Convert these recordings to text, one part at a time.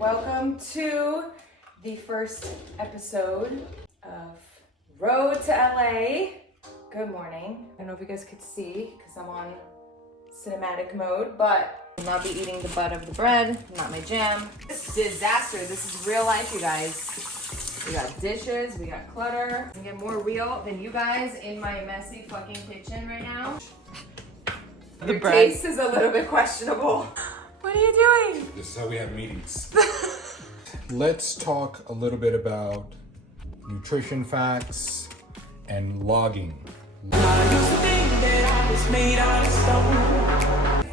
Welcome to the first episode of Road to LA. Good morning. I don't know if you guys could see because I'm on cinematic mode, but I'll not be eating the butt of the bread, not my jam. This is disaster. This is real life, you guys. We got dishes, we got clutter. I get more real than you guys in my messy fucking kitchen right now. Your taste is a little bit questionable. What are you doing? This is how we have meetings. Let's talk a little bit about nutrition facts and logging.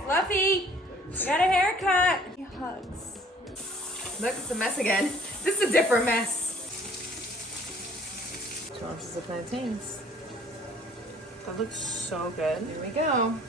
Fluffy, you got a haircut. He hugs. Look, it's a mess again. This is a different mess. 2 ounces of plantains. That looks so good. Here we go.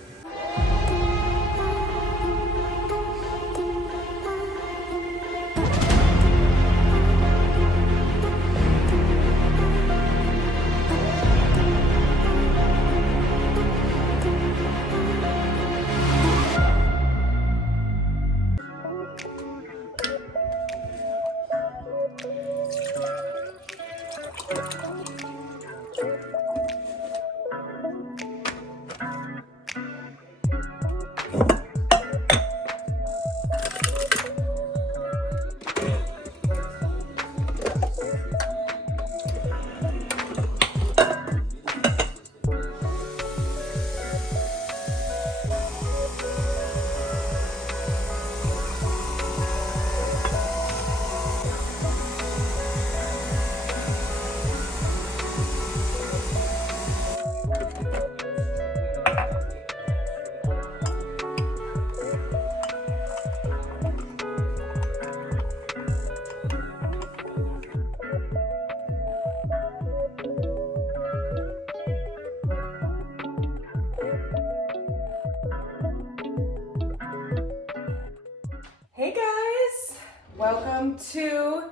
Hey guys, welcome to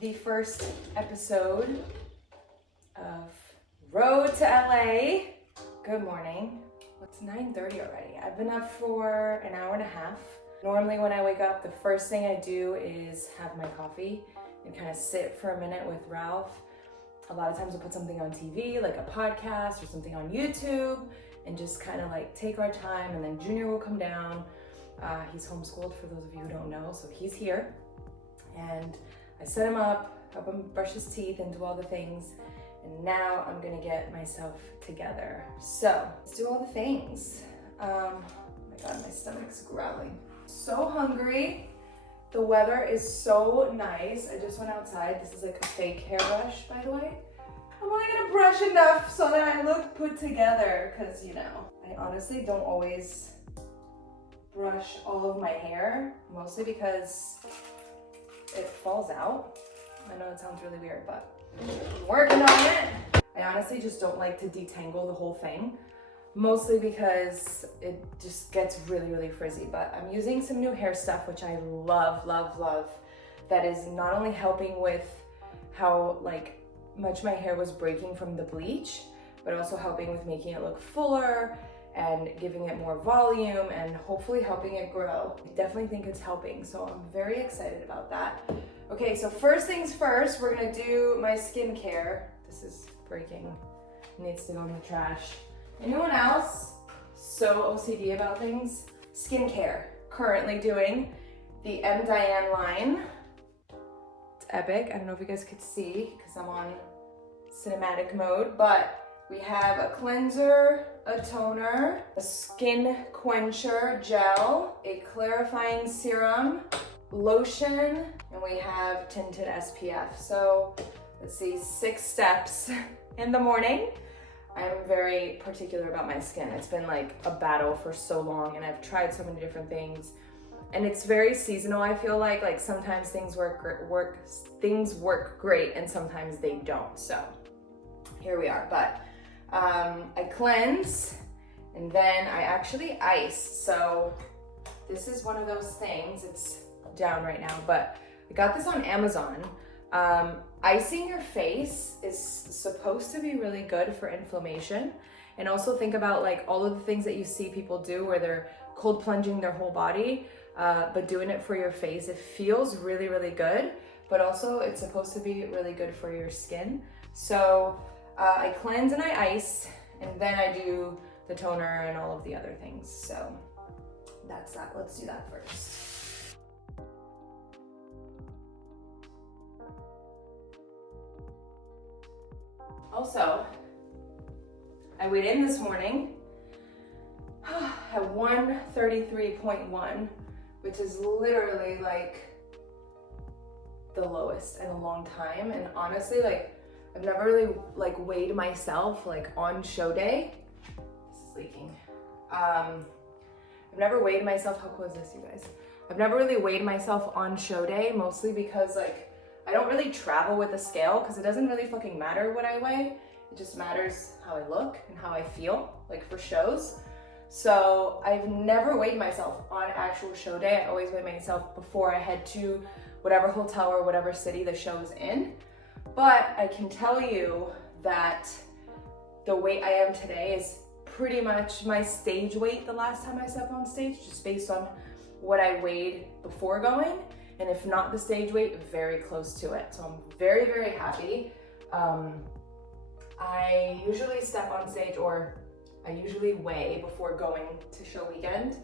the first episode of Road to LA. Good morning. It's 9:30 already. I've been up for an hour and a half. Normally when I wake up, the first thing I do is have my coffee and kind of sit for a minute with Ralph. A lot of times I'll put something on TV, like a podcast or something on YouTube, and just kind of like take our time, and then Junior will come down. He's homeschooled, for those of you who don't know, so he's here. And I set him up, help him brush his teeth and do all the things. And now I'm gonna get myself together. So let's do all the things. Oh my God, my stomach's growling. So hungry. The weather is so nice. I just went outside. This is like a fake hairbrush, by the way. I'm only gonna brush enough so that I look put together, because you know, I honestly don't always brush all of my hair, mostly because it falls out. I know it sounds really weird, but I'm working on it. I honestly just don't like to detangle the whole thing, mostly because it just gets really, really frizzy. But I'm using some new hair stuff, which I love, love, love. That is not only helping with how much my hair was breaking from the bleach, but also helping with making it look fuller and giving it more volume and hopefully helping it grow. I definitely think it's helping, so I'm very excited about that. Okay, so first things first, we're gonna do my skincare. This is breaking, it needs to go in the trash. Anyone else so OCD about things? Skincare, currently doing the M. Diane line. It's epic. I don't know if you guys could see because I'm on cinematic mode, but we have a cleanser, a toner, a skin quencher gel, a clarifying serum, lotion, and we have tinted SPF. So let's see, 6 steps in the morning. I'm very particular about my skin. It's been like a battle for so long, and I've tried so many different things. And it's very seasonal, I feel like sometimes things work great and sometimes they don't. So here we are, but I cleanse and then I actually ice. So this is one of those things, it's down right now, but I got this on Amazon. Icing your face is supposed to be really good for inflammation. And also think about like all of the things that you see people do where they're cold plunging their whole body. but doing it for your face, it feels really, really good, but also it's supposed to be really good for your skin. So I cleanse and I ice, and then I do the toner and all of the other things. So that's that. Let's do that first. Also, I weighed in this morning at 133.1, which is literally like the lowest in a long time. And honestly, like I've never really like weighed myself like on show day. This is leaking. I've never weighed myself. How cool is this, you guys? I've never really weighed myself on show day, mostly because like I don't really travel with a scale because it doesn't really fucking matter what I weigh. It just matters how I look and how I feel, like for shows. So I've never weighed myself on actual show day. I always weigh myself before I head to whatever hotel or whatever city the show is in. But I can tell you that the weight I am today is pretty much my stage weight the last time I stepped on stage, just based on what I weighed before going. And if not the stage weight, very close to it. So I'm very, very happy. I usually step on stage, or I usually weigh before going to show weekend,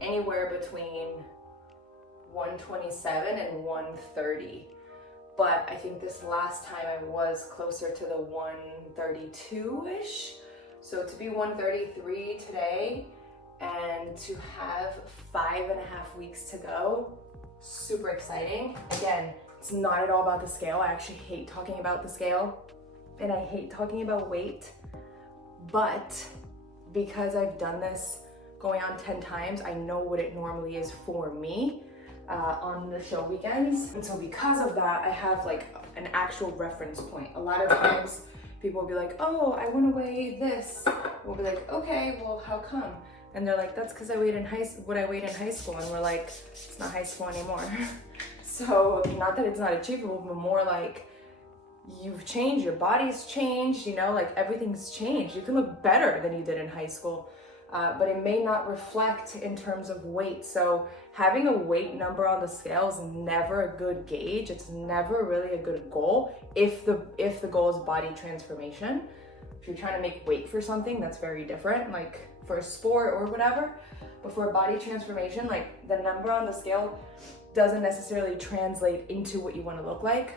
anywhere between 127 and 130. But I think this last time I was closer to the 132-ish. So to be 133 today and to have 5.5 weeks to go, super exciting. Again, it's not at all about the scale. I actually hate talking about the scale and I hate talking about weight, but because I've done this going on 10 times, I know what it normally is for me on the show weekends. And so because of that, I have like an actual reference point. A lot of times people will be like, oh, I want to weigh this. We'll be like, okay, well, how come? And they're like, that's because I weighed in what I weighed in high school. And we're like, it's not high school anymore. So not that it's not achievable, but more like you've changed, your body's changed, you know, like everything's changed. You can look better than you did in high school, but it may not reflect in terms of weight. So having a weight number on the scale is never a good gauge. It's never really a good goal if the goal is body transformation. If you're trying to make weight for something, that's very different, like for a sport or whatever. But for a body transformation, like the number on the scale doesn't necessarily translate into what you want to look like.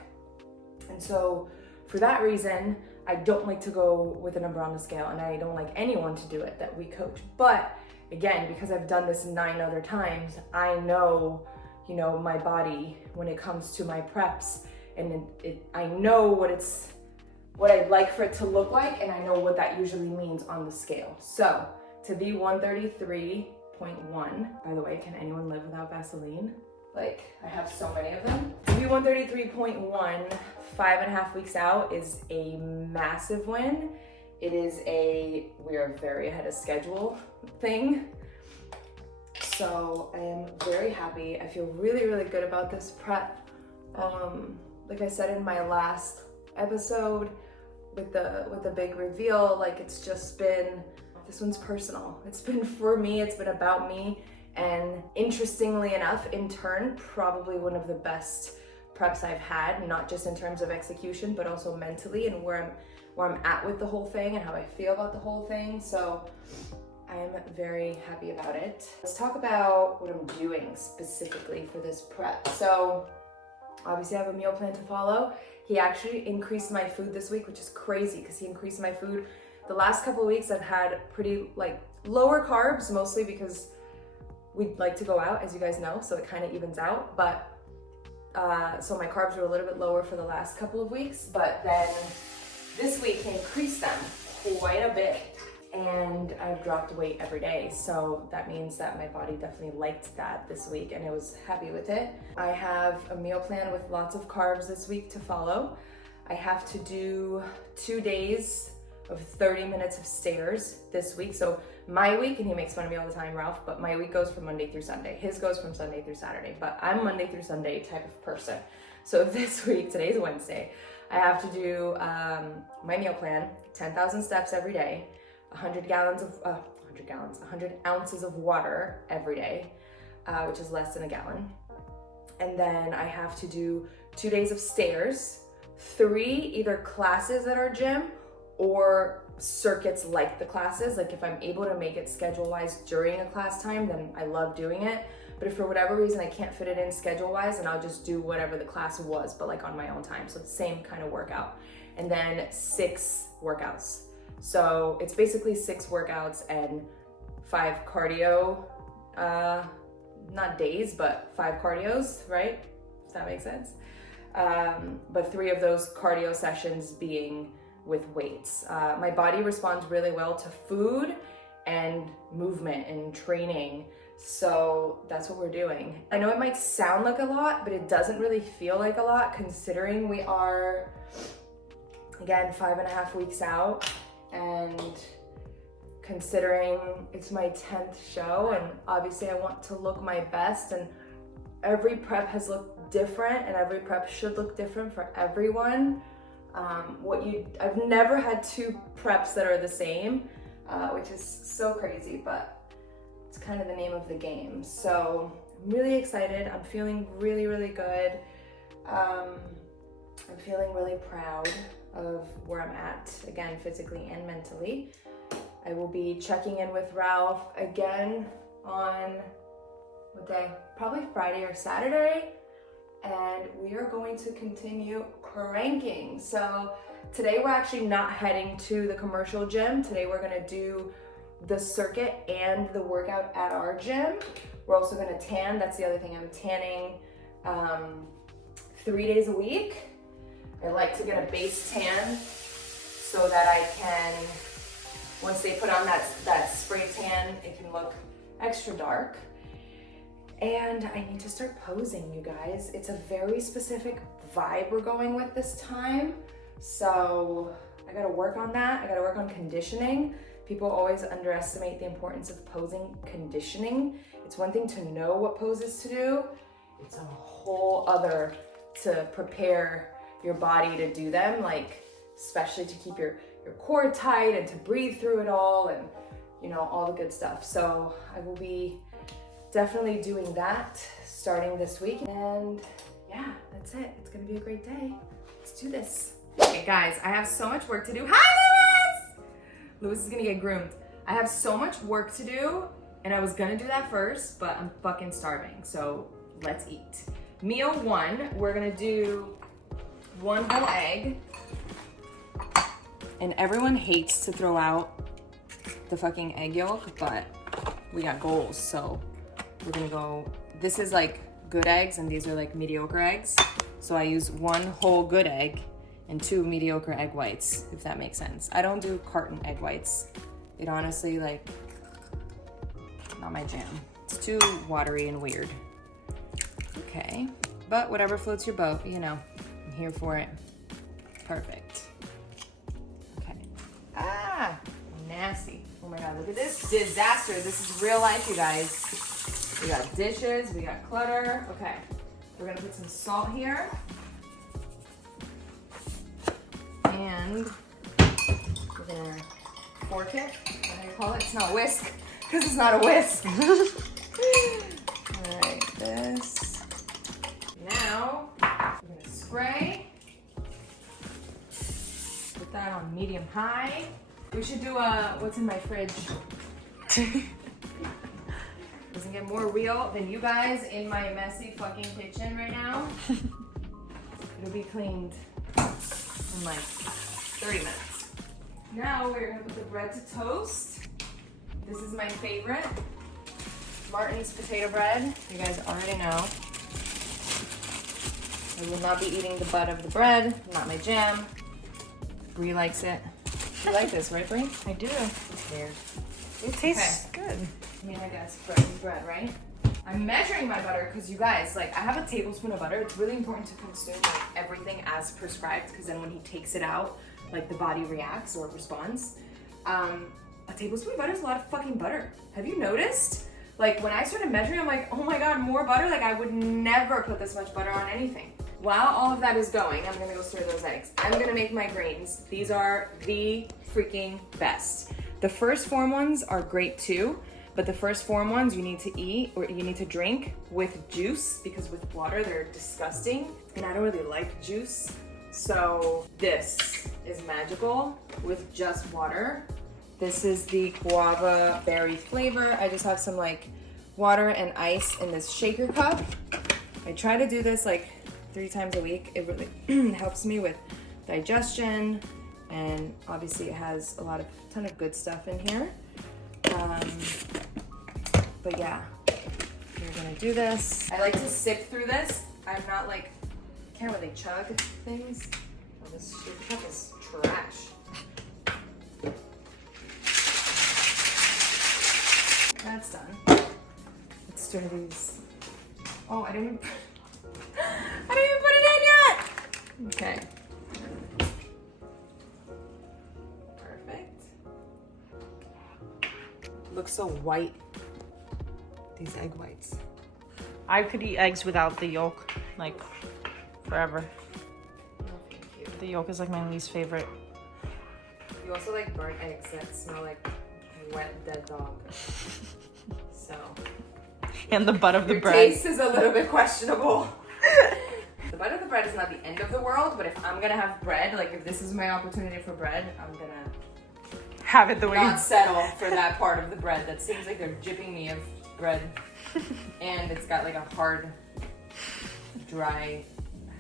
And so for that reason, I don't like to go with a number on the scale, and I don't like anyone to do it that we coach. But again, because I've done this 9 other times, I know, you know, my body when it comes to my preps, and I know what I'd like for it to look like, and I know what that usually means on the scale. So to be 133.1, by the way, can anyone live without Vaseline? Like, I have so many of them. To be 133.1, 5.5 weeks out is a massive win. It is we are very ahead of schedule thing. So I am very happy. I feel really, really good about this prep. Like I said in my last episode with the big reveal, like it's just been, this one's personal. It's been for me, it's been about me. And interestingly enough, in turn, probably one of the best preps I've had, not just in terms of execution, but also mentally and where I'm at with the whole thing and how I feel about the whole thing. So I am very happy about it. Let's talk about what I'm doing specifically for this prep. So obviously I have a meal plan to follow. He actually increased my food this week, which is crazy because he increased my food. The last couple of weeks I've had pretty like lower carbs, mostly because we'd like to go out, as you guys know, so it kind of evens out. But so my carbs were a little bit lower for the last couple of weeks, but then this week he increased them quite a bit, and I've dropped weight every day. So that means that my body definitely liked that this week, and I was happy with it. I have a meal plan with lots of carbs this week to follow. I have to do 2 days of 30 minutes of stairs this week. So my week, and he makes fun of me all the time, Ralph, but my week goes from Monday through Sunday. His goes from Sunday through Saturday, but I'm Monday through Sunday type of person. So this week, today's Wednesday, I have to do my meal plan, 10,000 steps every day, 100 ounces of water every day, which is less than a gallon. And then I have to do 2 days of stairs, 3 either classes at our gym or circuits like the classes. Like if I'm able to make it schedule-wise during a class time, then I love doing it. But if for whatever reason I can't fit it in schedule-wise, then I'll just do whatever the class was, but like on my own time. So it's the same kind of workout. And then 6 workouts. So it's basically 6 workouts and 5 cardio, not days, but 5 cardios, right? Does that make sense? But 3 of those cardio sessions being with weights. My body responds really well to food and movement and training. So that's what we're doing. I know it might sound like a lot, but it doesn't really feel like a lot considering we are, again, 5.5 weeks out, and considering it's my 10th show, and obviously I want to look my best, and every prep has looked different and every prep should look different for everyone. I've never had 2 preps that are the same, which is so crazy, but it's kind of the name of the game. So I'm really excited. I'm feeling really, really good. I'm feeling really proud of where I'm at, again, physically and mentally. I will be checking in with Ralph again on, what day? Probably Friday or Saturday. And we are going to continue cranking. So today we're actually not heading to the commercial gym. Today we're gonna do the circuit and the workout at our gym. We're also gonna tan. That's the other thing. I'm tanning 3 days a week. I like to get a base tan so that I can, once they put on that spray tan, it can look extra dark. And I need to start posing, you guys. It's a very specific vibe we're going with this time. So I gotta work on that. I gotta work on conditioning. People always underestimate the importance of posing conditioning. It's one thing to know what poses to do. It's a whole other to prepare your body to do them, like especially to keep your core tight and to breathe through it all, and you know, all the good stuff. So I will be definitely doing that starting this week. And yeah, that's it. It's gonna be a great day. Let's do this. Okay guys, I have so much work to do. Hi Lewis! Lewis is gonna get groomed. I have so much work to do, and I was gonna do that first, but I'm fucking starving. So let's eat. Meal 1, we're gonna do 1 whole egg. And everyone hates to throw out the fucking egg yolk, but we got goals, so we're gonna go, this is like good eggs and these are like mediocre eggs. So I use 1 whole good egg and 2 mediocre egg whites, if that makes sense. I don't do carton egg whites. It honestly, like, not my jam. It's too watery and weird. Okay, but whatever floats your boat, you know, I'm here for it. Perfect. Okay. Ah, nasty. Oh my God, look at this disaster. This is real life, you guys. We got dishes, we got clutter. Okay, we're gonna put some salt here. And we're gonna fork it. Is that how you call it? It's not a whisk, because it's not a whisk. All right, this. Now, we're gonna spray. Put that on medium high. We should do what's in my fridge. Doesn't get more real than you guys in my messy fucking kitchen right now. It'll be cleaned in like 30 minutes. Now we're gonna put the bread to toast. This is my favorite, Martin's potato bread. You guys already know. I will not be eating the butt of the bread, not my jam. Bree likes it. You like this, right, Bree? I do. Weird. It tastes good. I mean, I guess bread, right? I'm measuring my butter because you guys, like, I have a tablespoon of butter. It's really important to consume like everything as prescribed, because then when he takes it out, like the body reacts or responds. A tablespoon of butter is a lot of fucking butter. Have you noticed? Like when I started measuring, I'm like, oh my God, more butter? Like I would never put this much butter on anything. While all of that is going, I'm gonna go stir those eggs. I'm gonna make my greens. These are the freaking best. The first form ones are great too, But the first form ones you need to eat or you need to drink with juice because with water they're disgusting. And I don't really like juice. So this is magical with just water. This is the guava berry flavor. I just have some like water and ice in this shaker cup. I try to do this like 3 times a week. It really helps me with digestion, and obviously it has a ton of good stuff in here. But yeah, we're gonna do this. I like to sip through this. I'm not like, can't really chug things. Oh, this shaker cup is trash. That's done. Let's stir these. Oh, I didn't even put it in yet! Okay. Perfect. Looks so white. These egg whites. I could eat eggs without the yolk, like, forever. No, thank you. The yolk is like my least favorite. You also like burnt eggs that smell like wet dead dog. So. And the butt of the Your bread. taste is a little bit questionable. The butt of the bread is not the end of the world, but if I'm gonna have bread, like if this is my opportunity for bread, I'm gonna Have it the way not settle for that part of the bread. That seems like they're gypping me of bread. And it's got like a hard, dry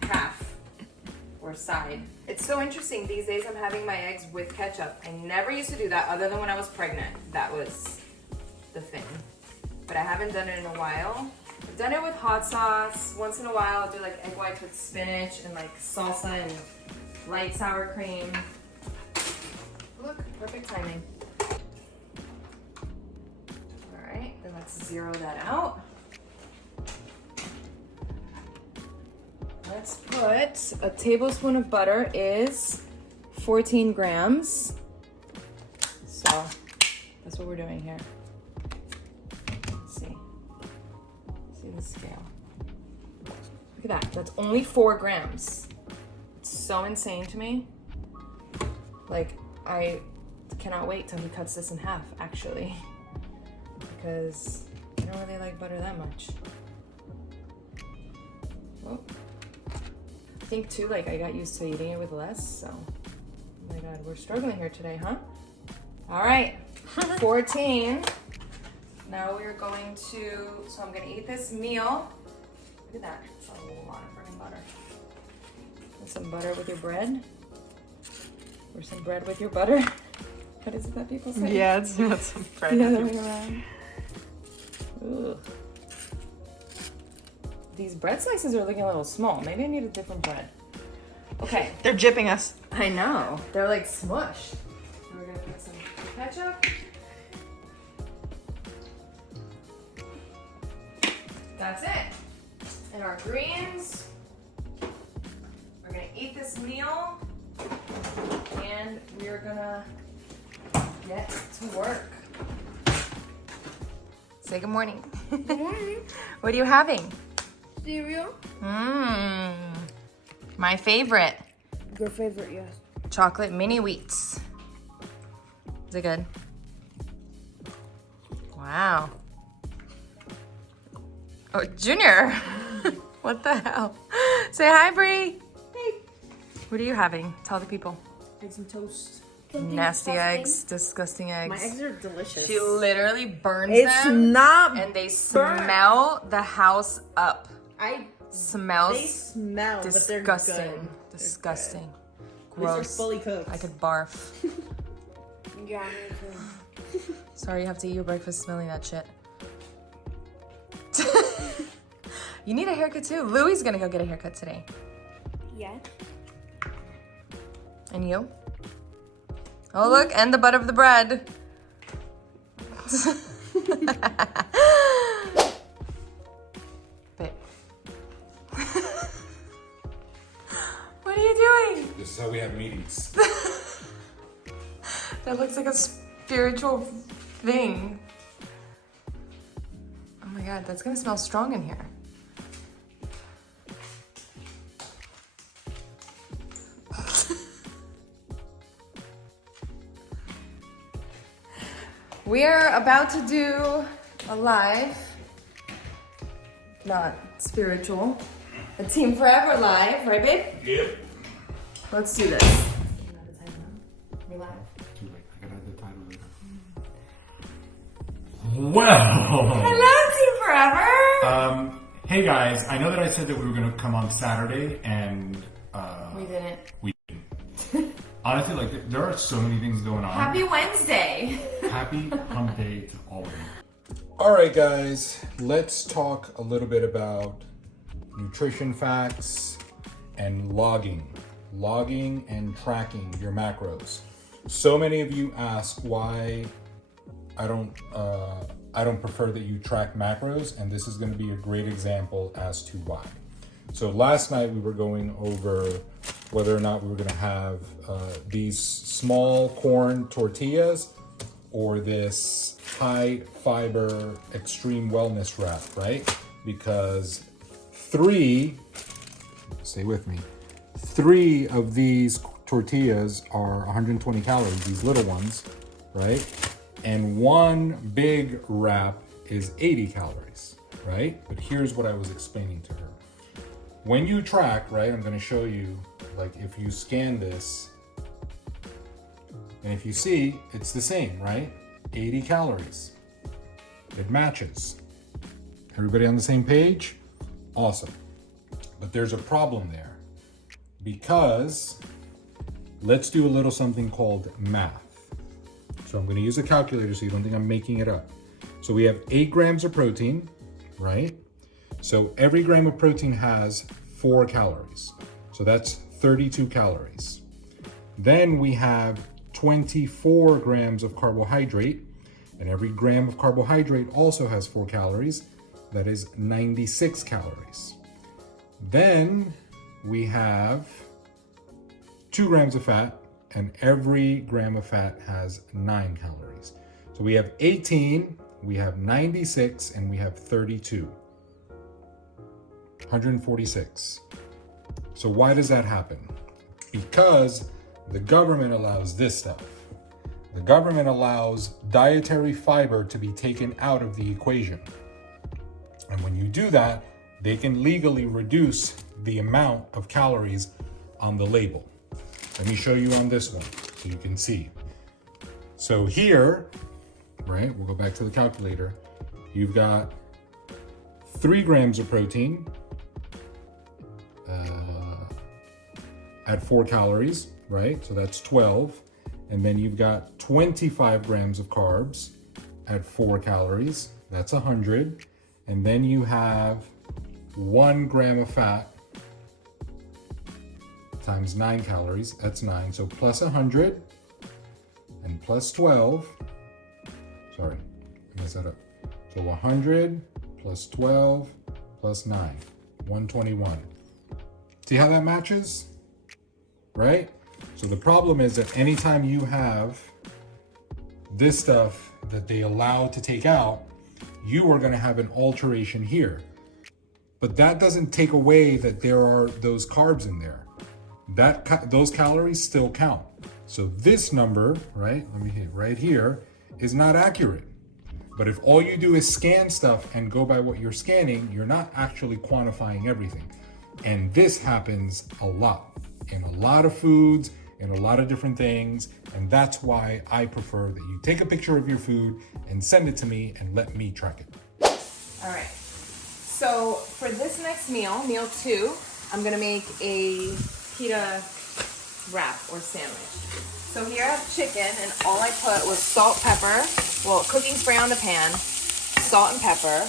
half or side. It's so interesting. These days I'm having my eggs with ketchup. I never used to do that other than when I was pregnant. That was the thing. But I haven't done it in a while. I've done it with hot sauce. Once in a while I'll do like egg whites with spinach and like salsa and light sour cream. Look, perfect timing. All right, then let's zero that out. Let's put a tablespoon of butter is 14 grams. So that's what we're doing here. Let's see. See the scale. Look at that. That's only 4 grams. It's so insane to me. Like, I cannot wait till he cuts this in half, actually. Because I don't really like butter that much. Oh. I think too, like I got used to eating it with less, so. Oh my God, we're struggling here today, huh? All right, 14. Now we're going to, so I'm gonna eat this meal. Look at that, it's a lot of burning butter. And some butter with your bread. Or some bread with your butter. What is it that people say? Yeah, it's not some bread. The other way around. Ugh. These bread slices are looking a little small. Maybe I need a different bread. Okay. They're gypping us. I know. They're like smushed. We're gonna put some ketchup. That's it. And our greens. We're gonna eat this meal. And we're gonna get to work. Say good morning. Good morning. What are you having? Cereal. Mmm. My favorite. Your favorite, yes. Chocolate mini wheats. Is it good? Wow. Oh, Junior. What the hell? Say hi, Bree. Hey. What are you having? Tell the people. Eggs and toast. Nasty eggs, disgusting eggs. My eggs are delicious. She literally burns It's them. not And they burnt. smell the house up. They Smells smell, but they're disgusting. good. Disgusting. These are Gross. fully cooked. I could barf. Yeah, me too. Sorry you have to eat your breakfast smelling that shit. You need a haircut too. Louie's gonna go get a haircut today. Yeah. And you? Oh look, and the butt of the bread. Babe. What are you doing? This is how we have meetings. That looks like a spiritual thing. Oh my God, that's gonna smell strong in here. We are about to do a live, not spiritual, a Team Forever live, right babe? Yep. Let's do this. We're live. Too late. I gotta add the title later. Well, Hello Team Forever! Hey guys, I know that I said that we were gonna come on Saturday, and We didn't. we didn't. Honestly, like there are so many things going on. Happy Wednesday! Happy hump day to all of you. All right, guys, let's talk a little bit about nutrition facts and logging and tracking your macros. So many of you ask why I don't prefer that you track macros, and this is going to be a great example as to why. So last night we were going over whether or not we were going to have these small corn tortillas or this high fiber extreme wellness wrap, right? Because stay with me, 3 of these tortillas are 120 calories, these little ones, right? And 1 big wrap is 80 calories, right? But here's what I was explaining to her. When you track, right, I'm gonna show you, like if you scan this, and if you see, it's the same, right? 80 calories. It matches. Everybody on the same page? Awesome. But there's a problem there, because let's do a little something called math. So I'm gonna use a calculator so you don't think I'm making it up. So we have 8 grams of protein, right? So every gram of protein has 4 calories. So that's 32 calories. Then we have 24 grams of carbohydrate, and every gram of carbohydrate also has 4 calories. That is 96 calories. Then we have 2 grams of fat, and every gram of fat has 9 calories. So we have 18, we have 96, and we have 32. 146. So why does that happen? Because the government allows this stuff. The government allows dietary fiber to be taken out of the equation. And when you do that, they can legally reduce the amount of calories on the label. Let me show you on this one so you can see. So here, right, we'll go back to the calculator. You've got 3 grams of protein at 4 calories, right? So that's 12. And then you've got 25 grams of carbs at 4 calories. That's 100. And then you have 1 gram of fat times 9 calories. That's 9. So plus 100 and plus 12. Sorry, I messed that up. So 100 plus 12 plus 9, 121. See how that matches? Right? So the problem is that anytime you have this stuff that they allow to take out, you are going to have an alteration here. But that doesn't take away that there are those carbs in there. Those calories still count. So this number, right, let me hit right here, is not accurate. But if all you do is scan stuff and go by what you're scanning, you're not actually quantifying everything. And this happens a lot in a lot of foods, in a lot of different things. And that's why I prefer that you take a picture of your food and send it to me and let me track it. All right. So for this next meal, meal 2, I'm gonna make a pita wrap or sandwich. So here I have chicken, and all I put was salt, pepper, cooking spray on the pan, salt and pepper,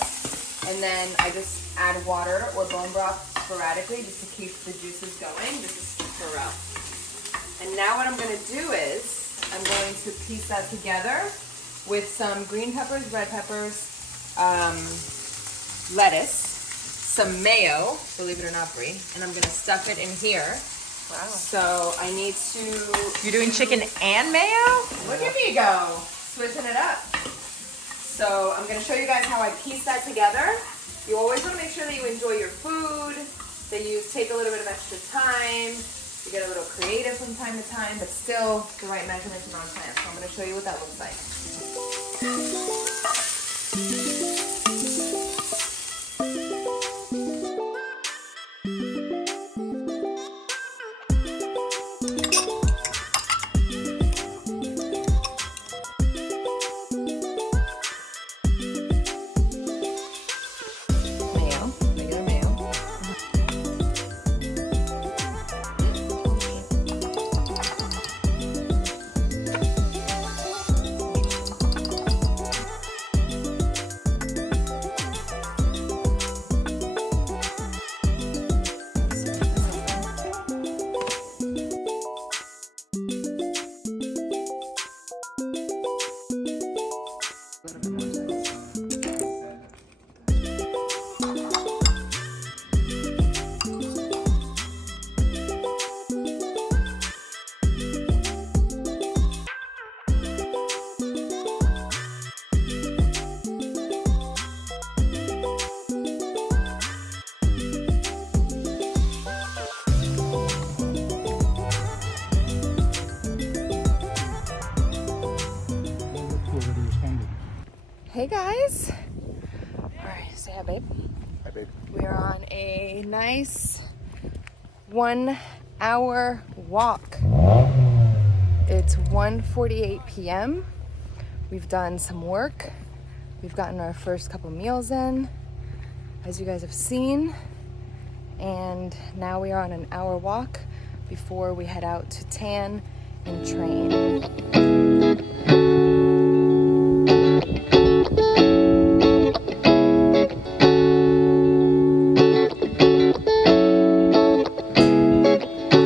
and then I just add water or bone broth sporadically just to keep the juices going. This is super rough. And now what I'm gonna do is I'm going to piece that together with some green peppers, red peppers, lettuce, some mayo, believe it or not, Brie, and I'm gonna stuff it in here. Wow. So I need to... You're doing chicken and mayo? Look at me go, switching it up. So I'm gonna show you guys how I piece that together. You always wanna make sure that you enjoy your food, that you take a little bit of extra time, you get a little creative from time to time, but still the right measurements and on plan. So I'm gonna show you what that looks like. Mayo, regular mayo. Hey guys. All right, say hi, babe. Hi, babe. We are on a nice 1 hour walk. It's 1:48 p.m. We've done some work. We've gotten our first couple meals in, as you guys have seen. And now we are on an hour walk before we head out to tan and train.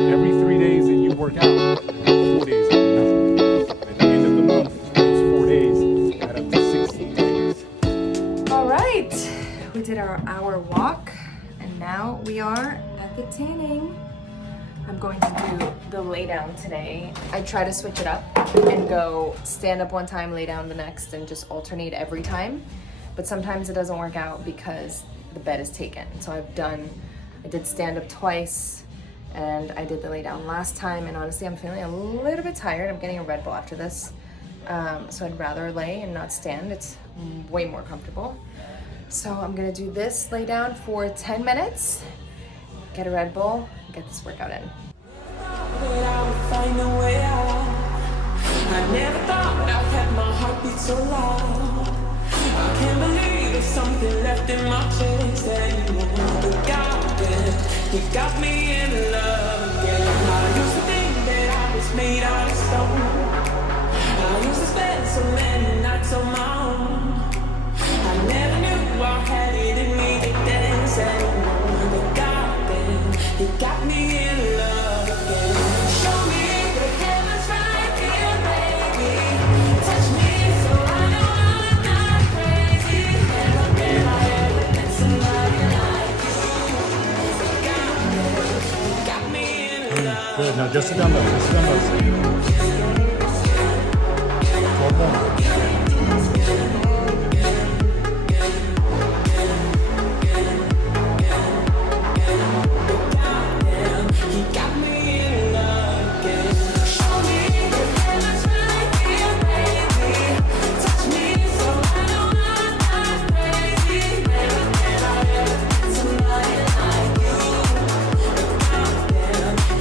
Every 3 days that you work out, 4 days are nothing. At the end of the month, those 4 days add up to 16 days. All right, we did our hour walk and now we are at the tanning. I'm going to do the lay down today. I try to switch it up and go stand up one time, lay down the next, and just alternate every time. But sometimes it doesn't work out because the bed is taken. So I did stand up twice and I did the lay down last time. And honestly, I'm feeling a little bit tired. I'm getting a Red Bull after this. So I'd rather lay and not stand. It's way more comfortable. So I'm gonna do this lay down for 10 minutes, get a Red Bull, get this workout in. Find a way out. I never thought I'd have my heartbeat so loud. I can't believe there's something left in my chest anymore. But God, you got me in love again. I used to think that I was made out of stone. I used to spend so many nights on my own. I never knew I had it in me to dance anymore. But God, you got me in love again. Show me the heavens right here, baby. Touch me so I know I'm not crazy. Never ever met somebody like you. You got me in love. Good. Now just the dumbbells. Just the dumbbells. 12 more. You got me in love again. Show me the heavens right here, baby. Touch me so I know I'm not crazy. Never met somebody like you.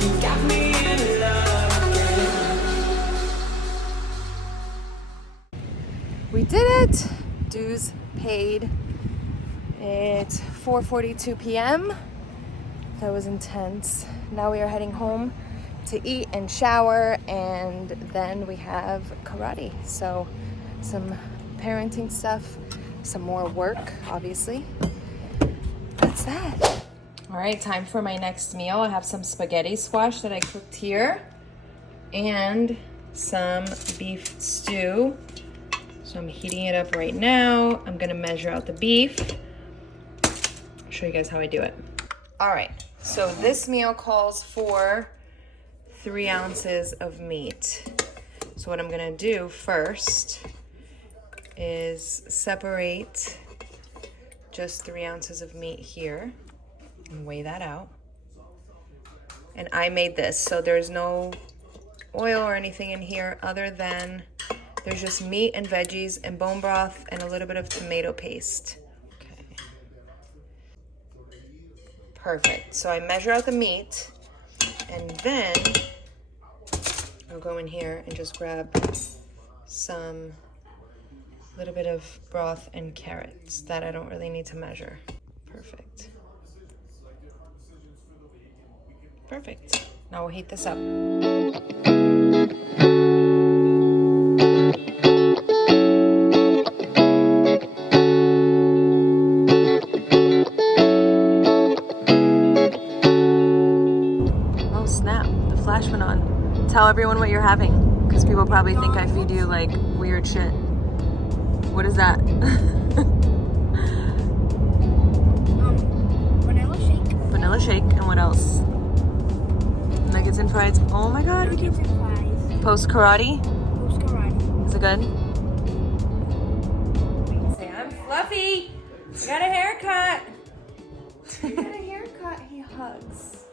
You got me in love again. We did it! Dues paid. It's 4:42 p.m. That was intense. Now we are heading home to eat and shower, and then we have karate. So some parenting stuff, some more work, obviously. That's that. All right, time for my next meal. I have some spaghetti squash that I cooked here and some beef stew. So I'm heating it up right now. I'm gonna measure out the beef. I'll show you guys how I do it. All right, so this meal calls for 3 ounces of meat. So what I'm gonna do first is separate just 3 ounces of meat here and weigh that out. And I made this, so there's no oil or anything in here other than There's just meat and veggies and bone broth and a little bit of tomato paste. Okay. Perfect. So I measure out the meat and then I'll go in here and just grab some little bit of broth and carrots that I don't really need to measure. Perfect. Perfect. Now we'll heat this up. Oh snap, the flash went on. Tell everyone what you're having, because people probably think I feed you like weird shit. What is that? Vanilla shake. Vanilla shake, and what else? Nuggets and fries. Oh my god. Nuggets and fries. Post karate? Post karate. Is it good? Say, I'm Fluffy. I got a haircut. I got a haircut. He hugs.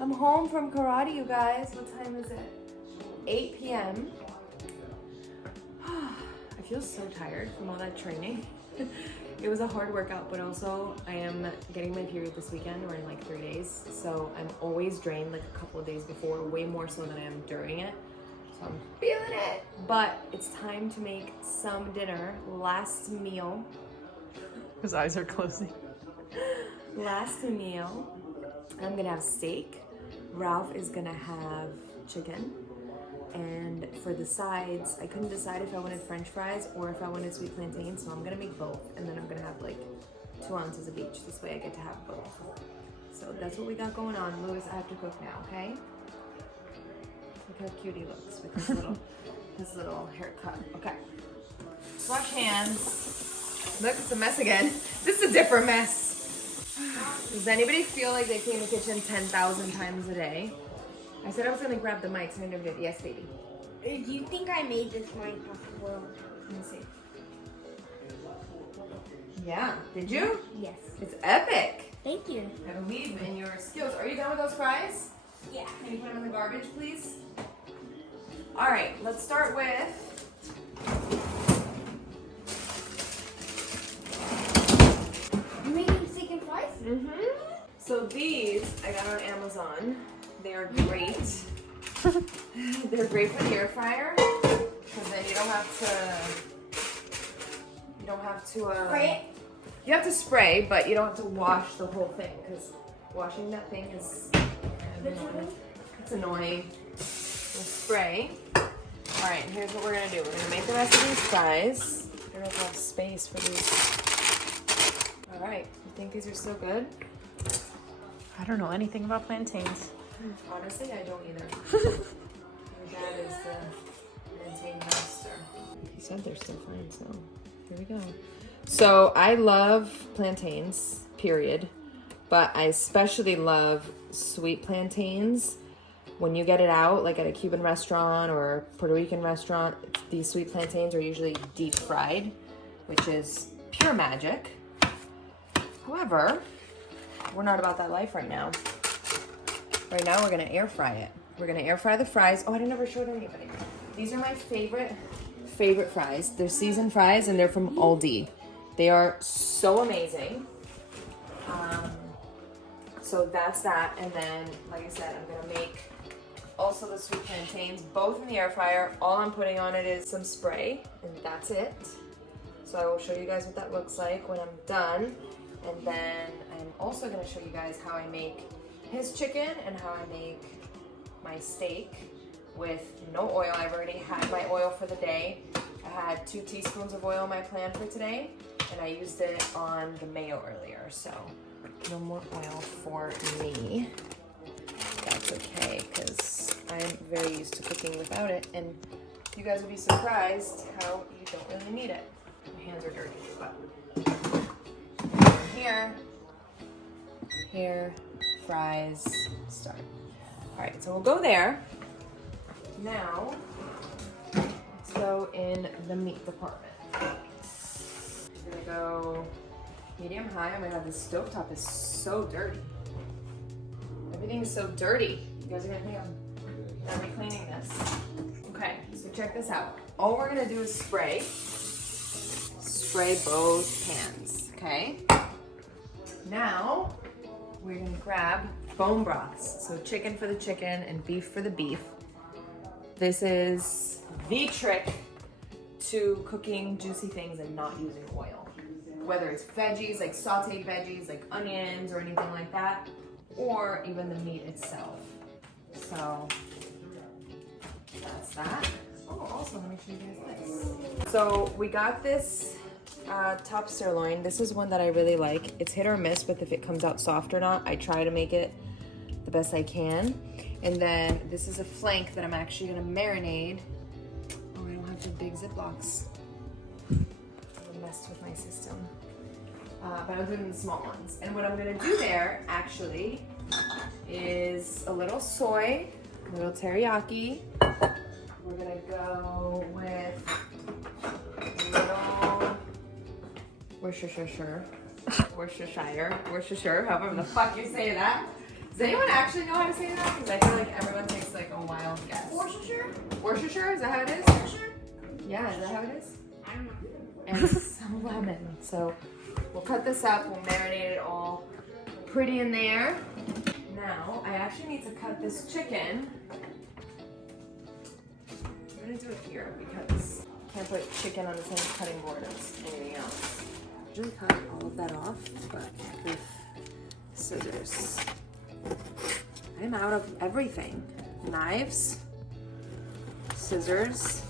I'm home from karate, you guys. What time is it? 8 p.m. I feel so tired from all that training. It was a hard workout, but also I am getting my period this weekend or in like 3 days. So I'm always drained like a couple of days before, way more so than I am during it. So I'm feeling it. But it's time to make some dinner. Last meal. His eyes are closing. Last meal. I'm gonna have steak. Ralph is gonna have chicken. And for the sides, I couldn't decide if I wanted French fries or if I wanted sweet plantains, so I'm gonna make both, and then I'm gonna have like 2 ounces of each. This way I get to have both. So that's what we got going on. Louis, I have to cook now, okay? Look how cute he looks with his little haircut. Okay. Wash hands. Look, it's a mess again. This is a different mess. Does anybody feel like they clean the kitchen 10,000 times a day? I said I was gonna grab the mics and I never did. Yes, baby. Do you think I made this Minecraft world? Let me see. Yeah. Did you? Yes. It's epic. Thank you. I believe in your skills. Are you done with those fries? Yeah. Can you put them in the garbage, please? All right. Let's start with. You making steak and fries? Mm-hmm. So these I got on Amazon. They are great. They're great for the air fryer because then you don't have to Spray it? You have to spray, but you don't have to wash the whole thing because washing that thing is it's annoying. We'll spray. All right, here's what we're gonna do. We're gonna make the rest of these fries. I don't know if I have space for these. All right, you think these are so good? I don't know anything about plantains. Honestly, I don't either. Your dad is the plantain master. He said they're still fine, so here we go. So I love plantains, period. But I especially love sweet plantains. When you get it out, like at a Cuban restaurant or Puerto Rican restaurant, these sweet plantains are usually deep fried, which is pure magic. However, we're not about that life right now. Right now, we're gonna air fry it. We're gonna air fry the fries. Oh, I never showed anybody. These are my favorite fries. They're seasoned fries and they're from Aldi. They are so amazing. So that's that. And then, like I said, I'm gonna make also the sweet plantains, both in the air fryer. All I'm putting on it is some spray and that's it. So I will show you guys what that looks like when I'm done. And then I'm also gonna show you guys how I make his chicken and how I make my steak with no oil. I've already had my oil for the day. I had 2 teaspoons of oil in my plan for today, and I used it on the mayo earlier, so no more oil for me. That's okay, because I'm very used to cooking without it, and you guys will be surprised how you don't really need it. My hands are dirty, but here, fries, start. All right, so we'll go there. Now, let's go in the meat department. I'm gonna go medium high. Oh my God, this stovetop is so dirty. Everything is so dirty. You guys are gonna think I'm gonna be cleaning this. Okay, so check this out. All we're gonna do is spray both pans, okay? Now, we're gonna grab bone broths. So chicken for the chicken and beef for the beef. This is the trick to cooking juicy things and not using oil. Whether it's veggies, like sauteed veggies, like onions or anything like that, or even the meat itself. So that's that. Oh, also let me show you guys this. So we got this top sirloin. This is one that I really like. It's hit or miss with if it comes out soft or not. I try to make it the best I can. And then this is a flank that I'm actually gonna marinate. Oh, I don't have the big Ziplocs. I messed with my system. But I'm doing the small ones. And what I'm gonna do there actually is a little soy, a little teriyaki. We're gonna go with a little Worcestershire, however the fuck you say that. Does anyone actually know how to say that? Because I feel like everyone takes like a wild guess. Worcestershire? Is that how it is? Yeah, is that how it is? I don't know. And some lemon. So we'll cut this up, we'll marinate it all pretty in there. Now, I actually need to cut this chicken. I'm gonna do it here because I can't put chicken on the same cutting board as anything else. I usually cut all of that off, but with scissors. I'm out of everything. Knives, scissors.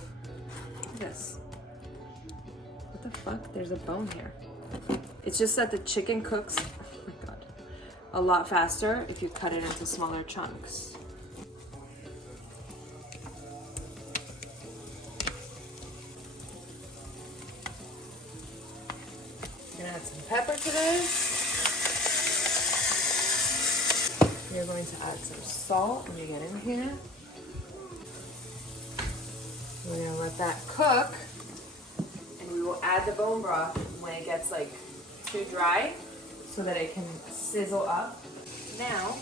Look at this. What the fuck? There's a bone here. It's just that the chicken cooks, oh my god, a lot faster if you cut it into smaller chunks. I'm gonna add some pepper to this. You're going to add some salt when you get in here. We're gonna let that cook. And we will add the bone broth when it gets like too dry so that it can sizzle up. Now,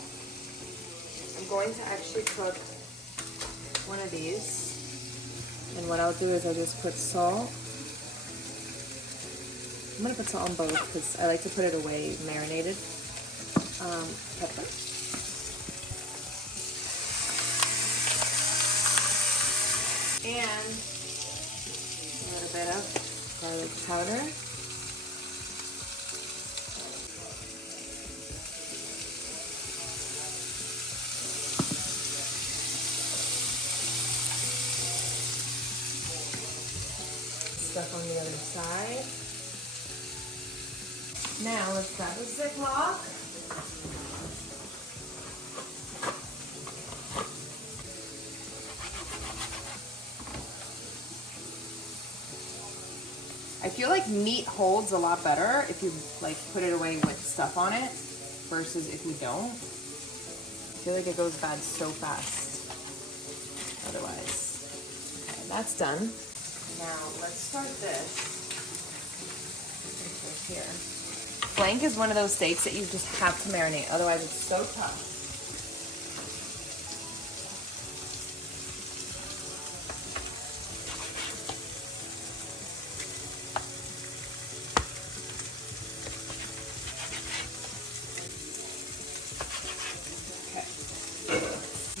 I'm going to actually cook one of these. And what I'll do is I just put salt. I'm gonna put salt on both because I like to put it away marinated. Pepper. And a little bit of garlic powder. Stuff on the other side. Now let's grab a Ziploc. I feel like meat holds a lot better if you like put it away with stuff on it versus if you don't. I feel like it goes bad so fast otherwise. Okay, that's done. Now let's start this. Here. Flank is one of those steaks that you just have to marinate, otherwise it's so tough.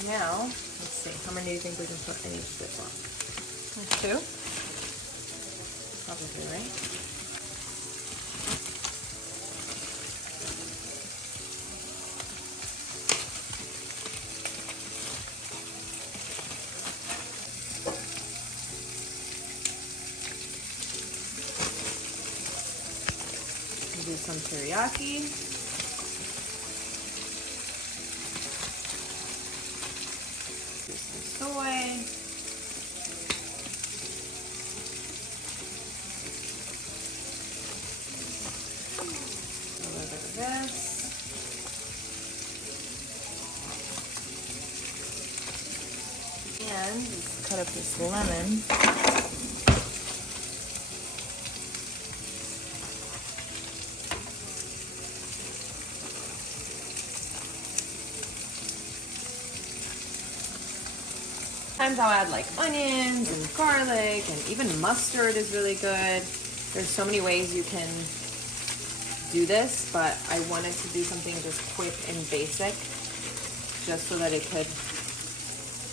Now, let's see, how many do you think we can put in each Ziploc? 2? Probably, right? Do some teriyaki. Soy. A little bit of this. And just cut up this lemon. Sometimes I'll add like onions and garlic, and even mustard is really good. There's so many ways you can do this, but I wanted to do something just quick and basic, just so that it could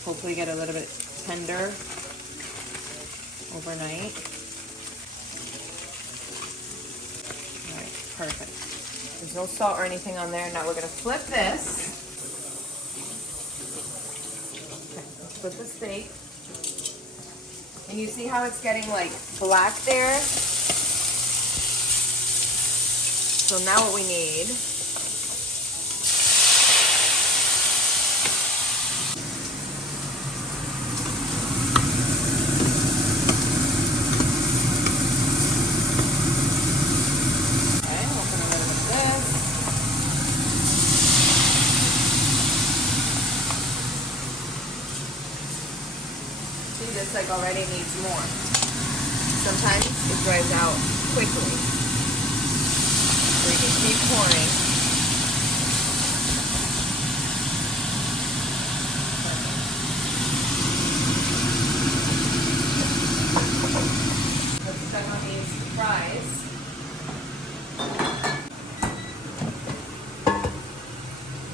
hopefully get a little bit tender overnight. All right, perfect. There's no salt or anything on there. Now we're gonna flip this. Okay, let's flip the steak. And you see how it's getting like black there? So now what we need like already needs more. Sometimes it dries out quickly. So you can keep pouring. Let's check on these fries.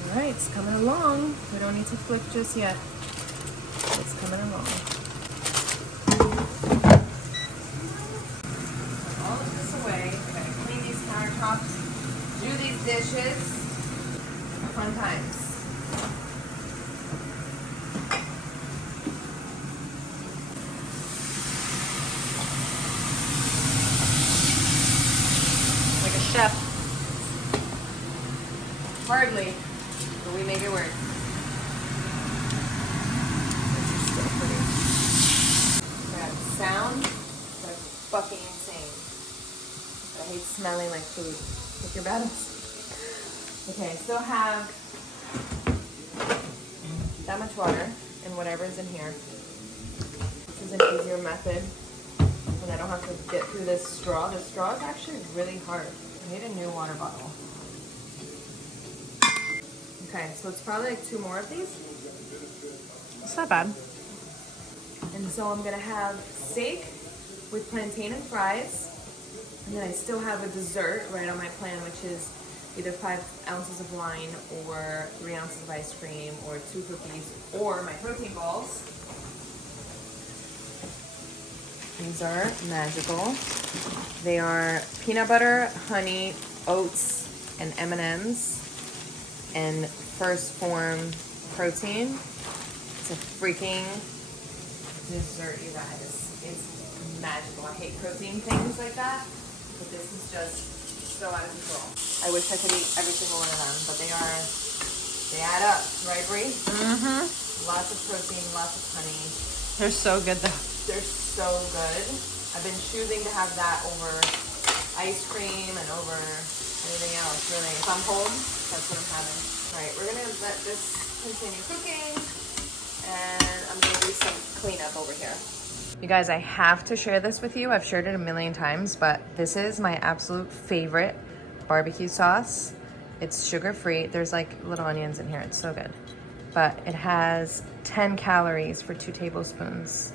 Alright, it's coming along. We don't need to flip just yet. It's coming along. Do these dishes. Fun times. Like a chef. Hardly, but we make it work. This is so pretty. That sound is like fucking insane. I hate smelling like food. Pick your battles. Okay, still have that much water and whatever's in here. This is an easier method and I don't have to get through this straw. The straw is actually really hard. I need a new water bottle. Okay, so it's probably like 2 more of these. It's not bad. And so I'm gonna have steak with plantain and fries. And then I still have a dessert right on my plan, which is either 5 ounces of wine or 3 ounces of ice cream or 2 cookies or my protein balls. These are magical. They are peanut butter, honey, oats, and M&Ms, and first form protein. It's a freaking dessert, you guys. It's magical. I hate protein things like that. But this is just so out of control. I wish I could eat every single one of them, but they add up, right, Brie? Mm-hmm. Lots of protein, lots of honey. They're so good though. They're so good. I've been choosing to have that over ice cream and over anything else, really. If I'm home, that's what I'm having. All right, we're gonna let this continue cooking, and I'm gonna do some cleanup over here. You guys, I have to share this with you. I've shared it a million times, but this is my absolute favorite barbecue sauce. It's sugar-free. There's like little onions in here. It's so good. But it has 10 calories for 2 tablespoons.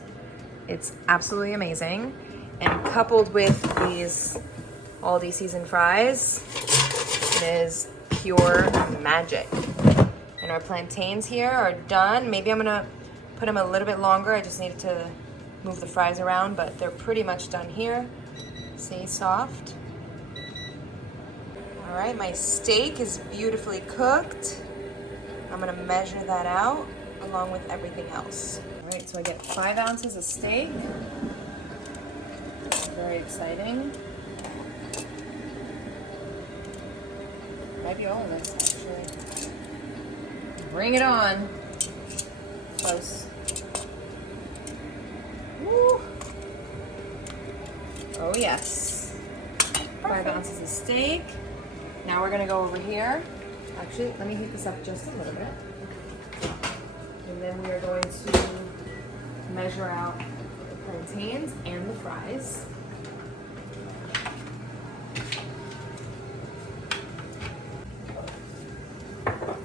It's absolutely amazing. And coupled with these Aldi seasoned fries, it is pure magic. And our plantains here are done. Maybe I'm gonna put them a little bit longer. I just needed to move the fries around, but they're pretty much done here. See, soft. All right, my steak is beautifully cooked. I'm gonna measure that out along with everything else. All right, so I get 5 ounces of steak. Very exciting. Might be all of this, actually. Bring it on. Close. Woo. Oh yes. 5 ounces of steak. Now we're gonna go over here. Actually, let me heat this up just a little bit. And then we are going to measure out the plantains and the fries.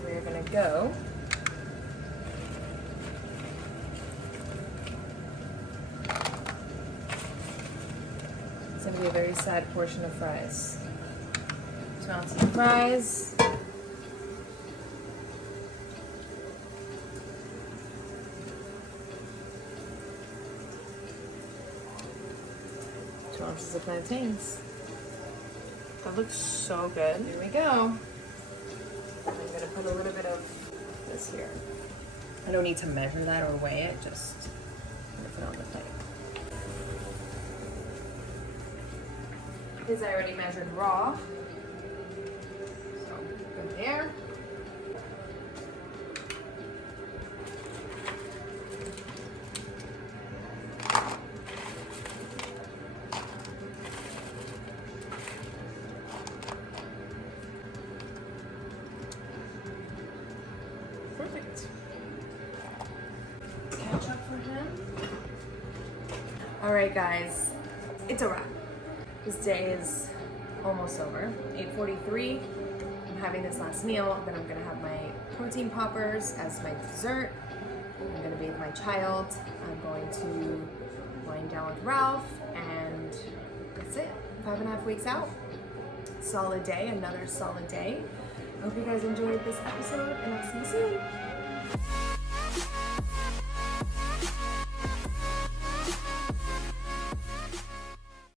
We're gonna go be a very sad portion of fries. 2 ounces of fries. Ounces of plantains. That looks so good. Here we go. I'm gonna put a little bit of this here. I don't need to measure that or weigh it, just I'm gonna put it on the plate. Because I already measured raw. So good there. Perfect. Ketchup for him. All right, guys, it's a wrap. This day is almost over. 8:43. I'm having this last meal. Then I'm gonna have my protein poppers as my dessert. I'm gonna be with my child. I'm going to wind down with Ralph, and that's it. 5.5 weeks out. Solid day, another solid day. I hope you guys enjoyed this episode, and I'll see you soon.